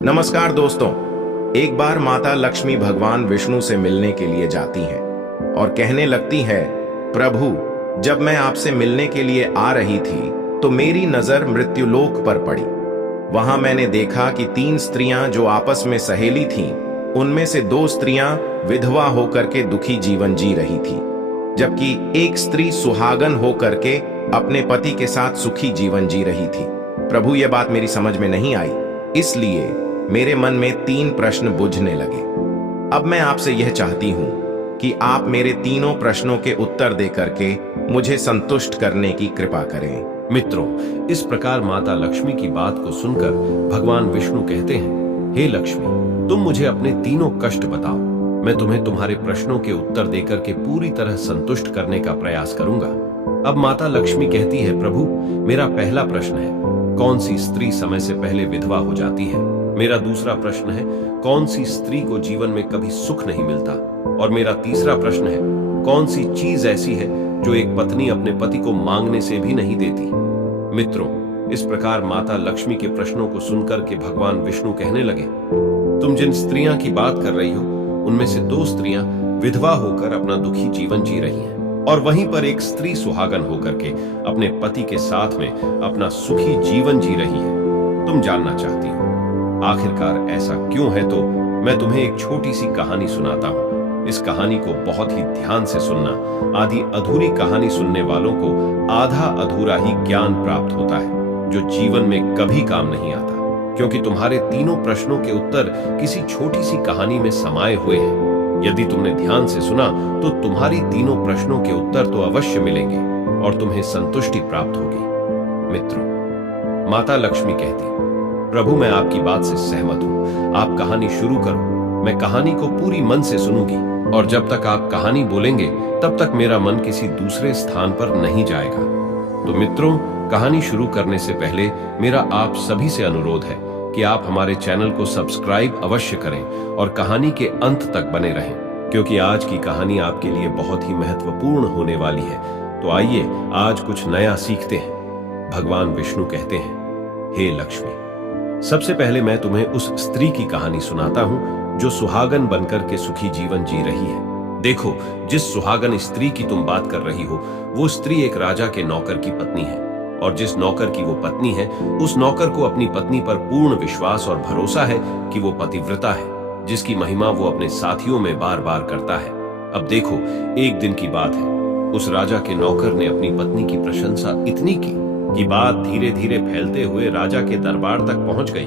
नमस्कार दोस्तों। एक बार माता लक्ष्मी भगवान विष्णु से मिलने के लिए जाती हैं और कहने लगती है, प्रभु, जब मैं आपसे मिलने के लिए आ रही थी तो मेरी नजर मृत्युलोक पर पड़ी। वहां मैंने देखा कि 3 स्त्रियां जो आपस में सहेली थीं, उनमें से 2 स्त्रियां विधवा होकर के दुखी जीवन जी रही थी, जबकि एक स्त्री सुहागन होकर के अपने पति के साथ सुखी जीवन जी रही थी। प्रभु, यह बात मेरी समझ में नहीं आई, इसलिए मेरे मन में 3 प्रश्न बुझने लगे। अब मैं आपसे यह चाहती हूं कि आप मेरे तीनों प्रश्नों के उत्तर दे करके मुझे संतुष्ट करने की कृपा करें। मित्रों, इस प्रकार माता लक्ष्मी की बात को सुनकर भगवान विष्णु कहते हैं, हे लक्ष्मी, तुम मुझे अपने तीनों कष्ट बताओ। मैं तुम्हें तुम्हारे प्रश्नों के उत्तर देकर के पूरी तरह संतुष्ट करने का प्रयास करूंगा। अब माता लक्ष्मी कहती है, प्रभु, मेरा पहला प्रश्न है, कौन सी स्त्री समय से पहले विधवा हो जाती है? मेरा दूसरा प्रश्न है, कौन सी स्त्री को जीवन में कभी सुख नहीं मिलता? और मेरा तीसरा प्रश्न है, कौन सी चीज ऐसी है जो एक पत्नी अपने पति को मांगने से भी नहीं देती? मित्रों, इस प्रकार माता लक्ष्मी के प्रश्नों को सुनकर के भगवान विष्णु कहने लगे, तुम जिन स्त्रियां की बात कर रही हो, उनमें से 2 स्त्रियां विधवा होकर अपना दुखी जीवन जी रही हैं, और वहीं पर एक स्त्री सुहागन होकर के अपने पति के साथ में अपना सुखी जीवन जी रही है। तुम जानना चाहती हो आखिरकार ऐसा क्यों है? तो मैं तुम्हें एक छोटी सी कहानी सुनाता हूँ। इस कहानी को बहुत ही ध्यान से सुनना। आधी अधूरी कहानी सुनने वालों को आधा अधूरा ही ज्ञान प्राप्त होता है, जो जीवन में कभी काम नहीं आता, क्योंकि तुम्हारे तीनों प्रश्नों के उत्तर किसी छोटी सी कहानी में समाये हुए हैं। यदि तुमने ध्यान से सुना तो तुम्हारी तीनों प्रश्नों के उत्तर तो अवश्य मिलेंगे और तुम्हें संतुष्टि प्राप्त होगी। मित्रों, माता लक्ष्मी कहती, प्रभु, मैं आपकी बात से सहमत हूं, आप कहानी शुरू करो। मैं कहानी को पूरी मन से सुनूंगी, और जब तक आप कहानी बोलेंगे तब तक मेरा मन किसी दूसरे स्थान पर नहीं जाएगा। तो मित्रों, कहानी शुरू करने से पहले मेरा आप सभी से अनुरोध है कि आप हमारे चैनल को सब्सक्राइब अवश्य करें और कहानी के अंत तक बने रहें, क्योंकि आज की कहानी आपके लिए बहुत ही महत्वपूर्ण होने वाली है। तो आइए आज कुछ नया सीखते हैं। भगवान विष्णु कहते हैं, हे लक्ष्मी, सबसे पहले मैं तुम्हें उस स्त्री की कहानी सुनाता हूं जो सुहागन बनकर के सुखी जीवन जी रही है। देखो, जिस सुहागन स्त्री की तुम बात कर रही हो, वो स्त्री एक राजा के नौकर की पत्नी है, और जिस नौकर की वो पत्नी है, उस नौकर को अपनी पत्नी पर पूर्ण विश्वास और भरोसा है कि वो पतिव्रता है, जिसकी महिमा वो अपने साथियों में बार बार करता है। अब देखो, एक दिन की बात है, उस राजा के नौकर ने अपनी पत्नी की प्रशंसा इतनी की कि बात धीरे धीरे फैलते हुए राजा के दरबार तक पहुंच गई।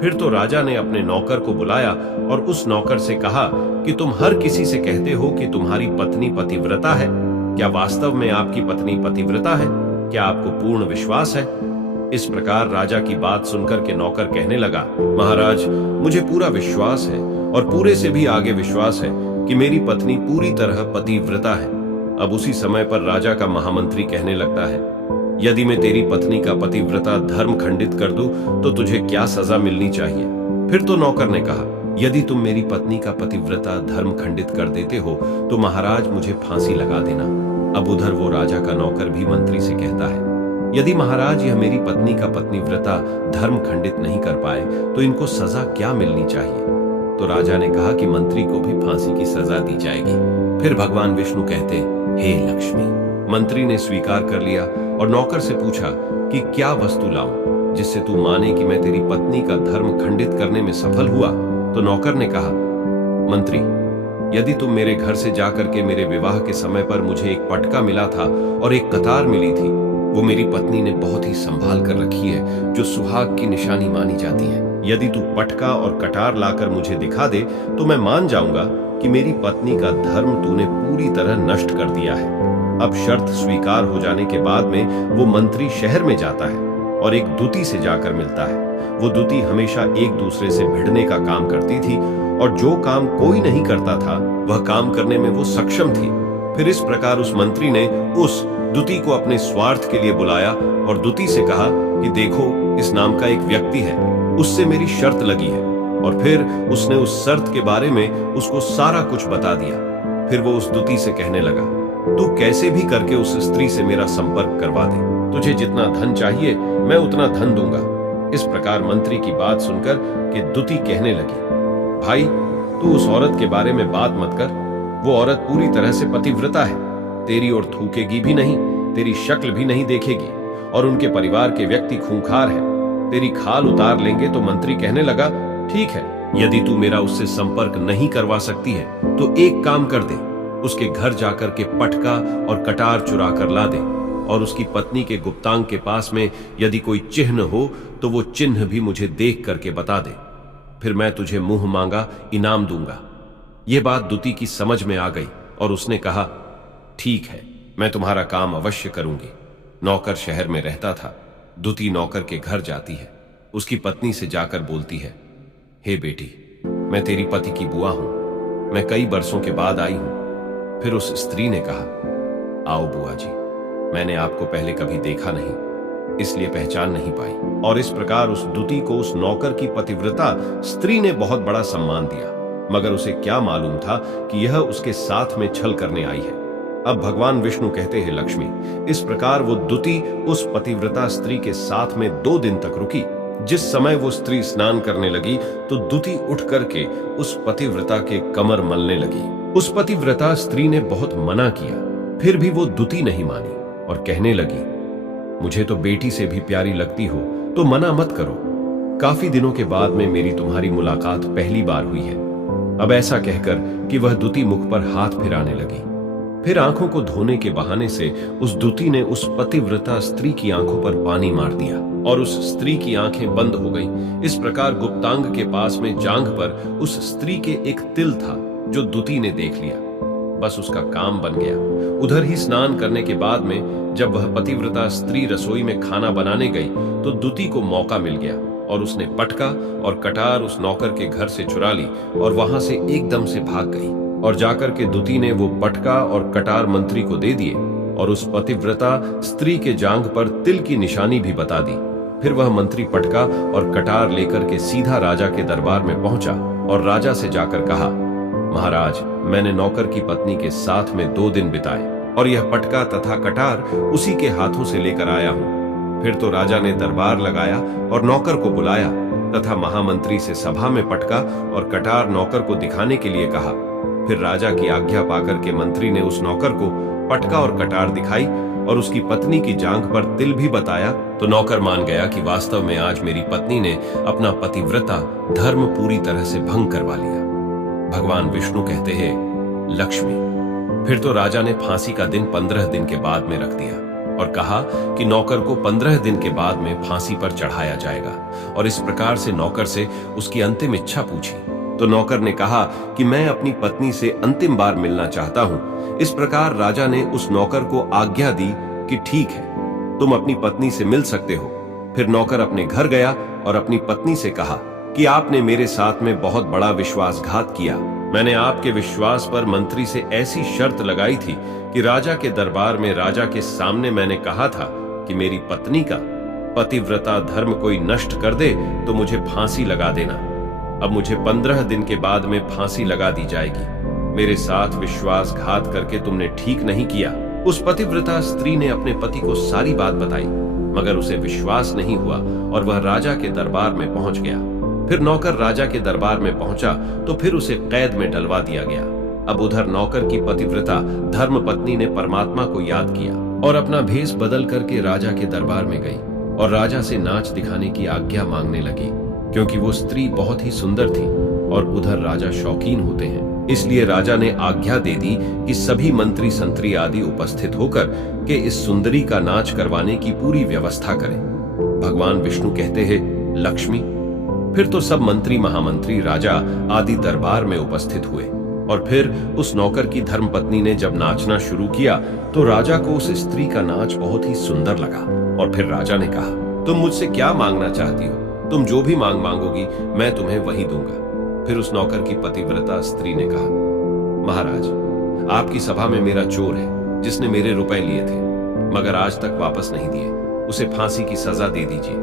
फिर तो राजा ने अपने नौकर को बुलाया और उस नौकर से कहा कि तुम हर किसी से कहते हो कि तुम्हारी पत्नी पतिव्रता है। क्या वास्तव में आपकी पत्नी पतिव्रता है? क्या आपको पूर्ण विश्वास है? इस प्रकार राजा की बात सुनकर के नौकर कहने लगा, महाराज, मुझे पूरा विश्वास है और पूरे से भी आगे विश्वास है कि मेरी पत्नी पूरी तरह पतिव्रता है। अब उसी समय पर राजा का महामंत्री कहने लगता है, यदि मैं तेरी पत्नी का पतिव्रता धर्म खंडित कर दूं तो तुझे क्या सजा मिलनी चाहिए? फिर तो नौकर ने कहा, यदि तुम मेरी पत्नी का पतिव्रता धर्म खंडित कर देते हो तो महाराज मुझे फांसी लगा देना। अब उधर वो राजा का नौकर भी मंत्री से कहता है, यदि महाराज यह मेरी पत्नी का पतिव्रता धर्म खंडित नहीं कर पाए तो इनको सजा क्या मिलनी चाहिए? तो राजा ने कहा कि मंत्री को भी फांसी की सजा दी जाएगी। फिर भगवान विष्णु कहते, हे लक्ष्मी, मंत्री ने स्वीकार कर लिया और नौकर से पूछा कि क्या वस्तु लाऊं जिससे तू माने कि मैं तेरी पत्नी का धर्म खंडित करने में सफल हुआ? तो नौकर ने कहा, मंत्री, यदि तुम मेरे घर से जाकर के मेरे विवाह के समय पर मुझे एक पटका मिला था और एक कतार मिली थी, वो मेरी पत्नी ने बहुत ही संभाल कर रखी है, जो सुहाग की निशानी मानी जाती है। यदि तू पटका और कटार लाकर मुझे दिखा दे तो मैं मान जाऊंगा कि मेरी पत्नी का धर्म तूने पूरी तरह नष्ट कर दिया है। अब शर्त स्वीकार हो जाने के बाद में वो मंत्री शहर में जाता है और एक दूती से जाकर मिलता है। वो दूती हमेशा एक दूसरे से भिड़ने का काम करती थी, और जो काम कोई नहीं करता था वह काम करने में वो सक्षम थी। फिर इस प्रकार उस मंत्री ने उस दूती को अपने स्वार्थ के लिए बुलाया और दूती से कहा कि देखो, इस नाम का एक व्यक्ति है, उससे मेरी शर्त लगी है। और फिर उसने उस शर्त के बारे में उसको सारा कुछ बता दिया। फिर वो उस दूती से कहने लगा, तू कैसे भी करके उस स्त्री से मेरा संपर्क करवा दे, तुझे जितना धन चाहिए मैं उतना धन दूंगा, इस प्रकार मंत्री की बात सुनकर कि दुती कहने लगी, भाई तू उस औरत के बारे में बात मत कर। वो औरत पूरी तरह से पतिव्रता है, तेरी ओर थूकेगी भी नहीं, तेरी शक्ल भी नहीं देखेगी, और उनके परिवार के व्यक्ति खूंखार हैं। तेरी खाल उतार लेंगे। तो मंत्री कहने लगा, ठीक है, यदि तू मेरा उससे संपर्क नहीं करवा सकती है तो एक काम कर दे, उसके घर जाकर के पटका और कटार चुरा कर ला दे, और उसकी पत्नी के गुप्तांग के पास में यदि कोई चिन्ह हो तो वो चिन्ह भी मुझे देख करके बता दे, फिर मैं तुझे मुंह मांगा इनाम दूंगा। यह बात दुती की समझ में आ गई और उसने कहा, ठीक है, मैं तुम्हारा काम अवश्य करूंगी। नौकर शहर में रहता था। दुती नौकर के घर जाती है, उसकी पत्नी से जाकर बोलती है, हे बेटी, मैं तेरी पति की बुआ हूं, मैं कई बरसों के बाद आई हूं। फिर उस स्त्री ने कहा, आओ बुआ जी, मैंने आपको पहले कभी देखा नहीं, इसलिए पहचान नहीं पाई। और इस प्रकार उस दुती को उस नौकर की पतिव्रता स्त्री ने बहुत बड़ा सम्मान दिया, मगर उसे क्या मालूम था कि यह उसके साथ में छल करने आई है। अब भगवान विष्णु कहते हैं, लक्ष्मी, इस प्रकार वो दुती उस पतिव्रता स्त्री के साथ में 2 दिन तक रुकी। जिस समय वो स्त्री स्नान करने लगी तो दुती उठ करके उस पतिव्रता के कमर मलने लगी। उस पतिव्रता स्त्री ने बहुत मना किया, फिर भी वो दुती नहीं मानी और कहने लगी, मुझे तो बेटी से भी प्यारी लगती हो तो मना मत करो। काफी दिनों के बाद में मेरी तुम्हारी मुलाकात पहली बार हुई है। अब ऐसा कहकर कि वह दुती मुख पर हाथ फिराने लगी। फिर आंखों को धोने के बहाने से उस दुती ने उस पतिव्रता स्त्री की आंखों पर पानी मार दिया और उस स्त्री की आंखें बंद हो गईं। इस प्रकार गुप्तांग के पास में जांघ पर उस स्त्री के एक तिल था जो दुती ने देख लिया। बस उसका काम बन गया। उधर ही स्नान करने के बाद में जब वह पतिव्रता स्त्री रसोई में खाना बनाने गई तो दुती को मौका मिल गया और उसने पटका और कटार उस नौकर के घर से चुरा ली और वहां से एकदम से भाग गई। और जाकर के दुती ने वो पटका और कटार मंत्री को दे दिए और उस पतिव्रता स्त्री के जांघ पर तिल की निशानी भी बता दी। फिर वह मंत्री पटका और कटार लेकर के सीधा राजा के दरबार में पहुंचा और राजा से जाकर कहा, महाराज, मैंने नौकर की पत्नी के साथ में 2 दिन बिताए और यह पटका तथा कटार उसी के हाथों से लेकर आया हूं। फिर तो राजा ने दरबार लगाया और नौकर को बुलाया तथा महामंत्री से सभा में पटका और कटार नौकर को दिखाने के लिए कहा। फिर राजा की आज्ञा पाकर के मंत्री ने उस नौकर को पटका और कटार दिखाई और उसकी पत्नी की जांघ पर तिल भी बताया तो नौकर मान गया कि वास्तव में आज मेरी पत्नी ने अपना पतिव्रता धर्म पूरी तरह से भंग करवा लिया। भगवान विष्णु कहते हैं, लक्ष्मी, फिर तो राजा ने फांसी का दिन 15 दिन के बाद में रख दिया और कहा कि नौकर को 15 दिन के बाद में फांसी पर चढ़ाया जाएगा। और इस प्रकार से नौकर से उसकी अंतिम इच्छा पूछी तो नौकर ने कहा कि मैं अपनी पत्नी से अंतिम बार मिलना चाहता हूं। इस प्रकार राजा ने उस नौकर को आज्ञा दी कि ठीक है, तुम अपनी पत्नी से मिल सकते हो। फिर नौकर अपने घर गया और अपनी पत्नी से कहा कि आपने मेरे साथ में बहुत बड़ा विश्वासघात किया। मैंने आपके विश्वास पर मंत्री से ऐसी शर्त लगाई थी कि राजा के दरबार में राजा के सामने मैंने कहा था कि मेरी पत्नी का पतिव्रता धर्म कोई नष्ट कर दे तो मुझे फांसी लगा देना। अब मुझे 15 दिन के बाद में फांसी लगा दी जाएगी। मेरे साथ विश्वासघात करके तुमने ठीक नहीं किया। उस पतिव्रता स्त्री ने अपने पति को सारी बात बताई, मगर उसे विश्वास नहीं हुआ और वह राजा के दरबार में पहुंच गया। फिर नौकर राजा के दरबार में पहुंचा तो फिर उसे कैद में डलवा दिया गया। अब उधर नौकर की पतिव्रता धर्म पत्नी ने परमात्मा को याद किया और अपना भेष बदल करके राजा के दरबार में गई और राजा से नाच दिखाने की आज्ञा मांगने लगी, क्योंकि वो स्त्री बहुत ही सुंदर थी और उधर राजा शौकीन होते हैं। इसलिए राजा ने आज्ञा दे दी कि सभी मंत्री संतरी आदि उपस्थित होकर के इस सुंदरी का नाच करवाने की पूरी व्यवस्था करें। भगवान विष्णु कहते हैं, लक्ष्मी, फिर तो सब मंत्री महामंत्री राजा आदि दरबार में उपस्थित हुए और फिर उस नौकर की धर्मपत्नी ने जब नाचना शुरू किया तो राजा को उस स्त्री का नाच बहुत ही सुंदर लगा। और फिर राजा ने कहा, तुम मुझसे क्या मांगना चाहती हो? तुम जो भी मांगोगी मैं तुम्हें वही दूंगा। फिर उस नौकर की पतिव्रता स्त्री ने कहा, महाराज, आपकी सभा में मेरा चोर है जिसने मेरे रुपए लिए थे मगर आज तक वापस नहीं दिए, उसे फांसी की सजा दे दीजिए।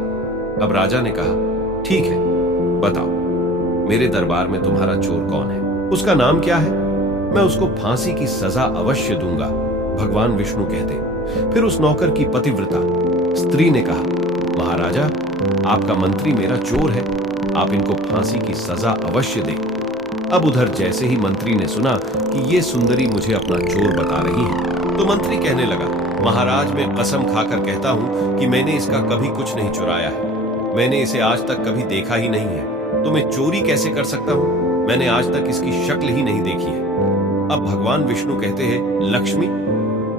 अब राजा ने कहा, ठीक है, बताओ मेरे दरबार में तुम्हारा चोर कौन है, उसका नाम क्या है? मैं उसको फांसी की सजा अवश्य दूंगा। भगवान विष्णु कहते। फिर उस नौकर की पतिव्रता स्त्री ने कहा, महाराजा, आपका मंत्री मेरा चोर है, आप इनको फांसी की सजा अवश्य दें। अब उधर जैसे ही मंत्री ने सुना कि ये सुंदरी मुझे अपना चोर बता रही है, तो मंत्री कहने लगा, महाराज मैं कसम खाकर कहता हूं कि मैंने इसका कभी कुछ नहीं चुराया है। मैंने इसे आज तक कभी देखा ही नहीं है, तो मैं चोरी कैसे कर सकता हूं? मैंने आज तक इसकी शक्ल ही नहीं देखी है। अब भगवान विष्णु कहते हैं, लक्ष्मी,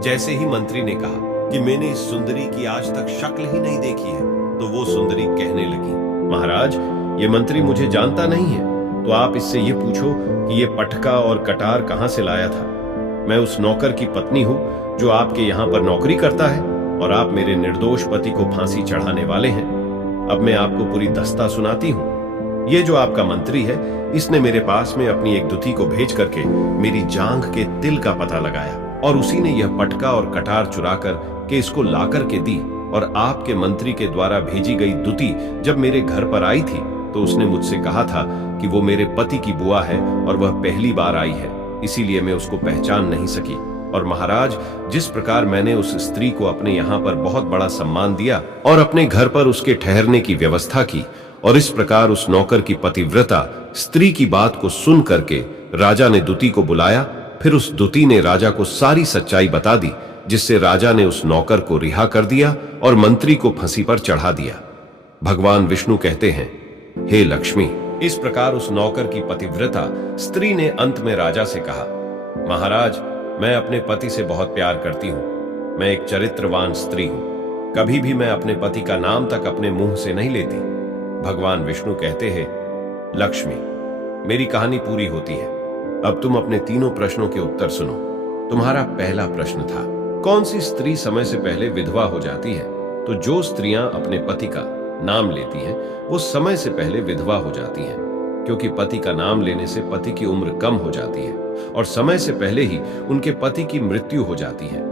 जैसे ही मंत्री ने कहा कि मैंने इस सुंदरी की आज तक शक्ल ही नहीं देखी है, तो वो सुंदरी कहने लगी, महाराज ये मंत्री मुझे जानता नहीं है, तो आप इससे ये पूछो कि ये पटका और कटार कहां से लाया था। मैं उस नौकर की पत्नी हूं जो आपके यहां पर नौकरी करता है, और आप मेरे निर्दोष पति को फांसी चढ़ाने वाले हैं। अब मैं आपको पूरी दस्ता सुनाती हूं। ये जो आपका मंत्री है, इसने मेरे पास में अपनी एक दुती को भेज करके मेरी जांघ के तिल का पता लगाया, और उसी ने यह पटका और कटार चुरा कर के इसको ला करके दी। और आपके मंत्री के द्वारा भेजी गई दुती जब मेरे घर पर आई थी, तो उसने मुझसे कहा था कि वो मेरे पति की बुआ है और वह पहली बार आई है, इसीलिए मैं उसको पहचान नहीं सकी। और महाराज, जिस प्रकार मैंने उस स्त्री को अपने यहाँ पर बहुत बड़ा सम्मान दिया और अपने घर पर उसके ठहरने की व्यवस्था की, और इस प्रकार उस नौकर की पतिव्रता स्त्री की बात को सुन करके राजा ने दुती को बुलाया। फिर उस दुती ने राजा को सारी सच्चाई बता दी, जिससे राजा ने उस नौकर को रिहा कर दिया और मंत्री को फांसी पर चढ़ा दिया। भगवान विष्णु कहते हैं, हे लक्ष्मी, इस प्रकार उस नौकर की पतिव्रता स्त्री ने अंत में राजा से कहा, महाराज मैं अपने पति से बहुत प्यार करती हूं। मैं एक चरित्रवान स्त्री हूं। कभी भी मैं अपने पति का नाम तक अपने मुंह से नहीं लेती। भगवान विष्णु कहते हैं, लक्ष्मी, मेरी कहानी पूरी होती है। अब तुम अपने तीनों प्रश्नों के उत्तर सुनो। तुम्हारा पहला प्रश्न था, कौन सी स्त्री समय से पहले विधवा हो जाती है? तो जो स्त्रियां अपने पति का नाम लेती हैं, वो समय से पहले विधवा हो जाती हैं, क्योंकि पति का नाम लेने से पति की उम्र कम हो जाती है और समय से पहले ही उनके पति की मृत्यु हो जाती है।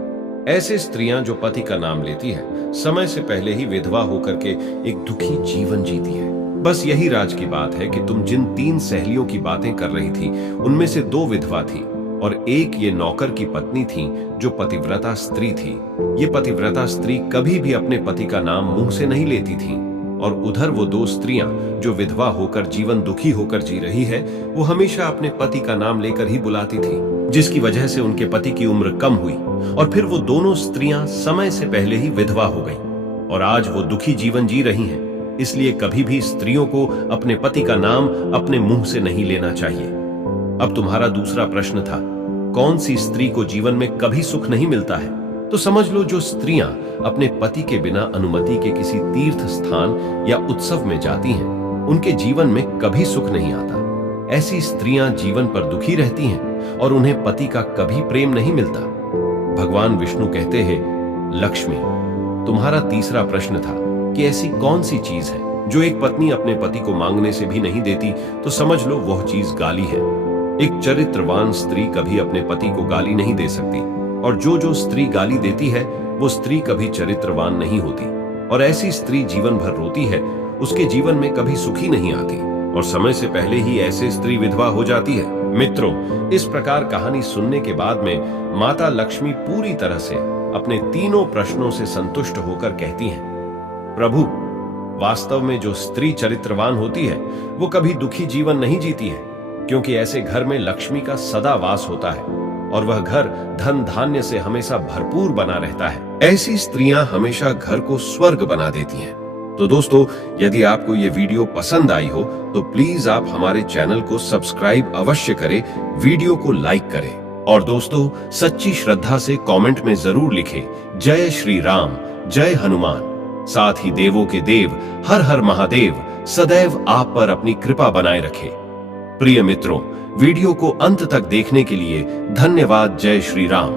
ऐसे स्त्रियां जो पति का नाम लेती है, समय से पहले ही विधवा होकर के एक दुखी जीवन जीती है। बस यही राज की बात है कि तुम जिन 3 सहेलियों की बातें कर रही थी, उनमें से 2 विधवा थी और एक ये नौकर की पत्नी थी जो पतिव्रता स्त्री थी। ये पतिव्रता स्त्री कभी भी अपने पति का नाम मुंह से नहीं लेती थी। और उधर वो 2 स्त्रियां जो विधवा होकर जीवन दुखी होकर जी रही है, वो हमेशा अपने पति का नाम लेकर ही बुलाती थी, जिसकी वजह से उनके पति की उम्र कम हुई और फिर वो दोनों स्त्रियां समय से पहले ही विधवा हो गईं और आज वो दुखी जीवन जी रही हैं। इसलिए कभी भी स्त्रियों को अपने पति का नाम अपने मुंह से नहीं लेना चाहिए। अब तुम्हारा दूसरा प्रश्न था, कौन सी स्त्री को जीवन में कभी सुख नहीं मिलता है? तो समझ लो, जो स्त्रियां अपने पति के बिना अनुमति के किसी तीर्थ स्थान या उत्सव में जाती हैं, उनके जीवन में कभी सुख नहीं आता। ऐसी स्त्रियां जीवन पर दुखी रहती हैं और उन्हें पति का कभी प्रेम नहीं मिलता। भगवान विष्णु कहते हैं, लक्ष्मी, तुम्हारा तीसरा प्रश्न था कि ऐसी कौन सी चीज है जो एक पत्नी अपने पति को मांगने से भी नहीं देती? तो समझ लो, वह चीज गाली है। एक चरित्रवान स्त्री कभी अपने पति को गाली नहीं दे सकती, और जो स्त्री गाली देती है वो स्त्री कभी चरित्रवान नहीं होती। और ऐसी स्त्री जीवन भर रोती है, उसके जीवन में कभी सुखी नहीं आती और समय से पहले ही ऐसे स्त्री विधवा हो जाती है। मित्रों, इस प्रकार कहानी सुनने के बाद में माता लक्ष्मी पूरी तरह से अपने तीनों प्रश्नों से संतुष्ट होकर कहती हैं, प्रभु, वास्तव में जो स्त्री चरित्रवान होती है वो कभी दुखी जीवन नहीं जीती है, क्योंकि ऐसे घर में लक्ष्मी का सदा वास होता है और वह घर धन धान्य से हमेशा भरपूर बना रहता है। ऐसी स्त्रियां हमेशा घर को स्वर्ग बना देती हैं। तो दोस्तों, यदि आपको ये वीडियो पसंद आई हो तो प्लीज आप हमारे चैनल को सब्सक्राइब अवश्य करें, वीडियो को लाइक करें और दोस्तों, सच्ची श्रद्धा से कमेंट में जरूर लिखें, जय श्री राम, जय हनुमान। साथ ही देवों के देव हर हर महादेव सदैव आप पर अपनी कृपा बनाए रखे। प्रिय मित्रों, वीडियो को अंत तक देखने के लिए धन्यवाद। जय श्री राम।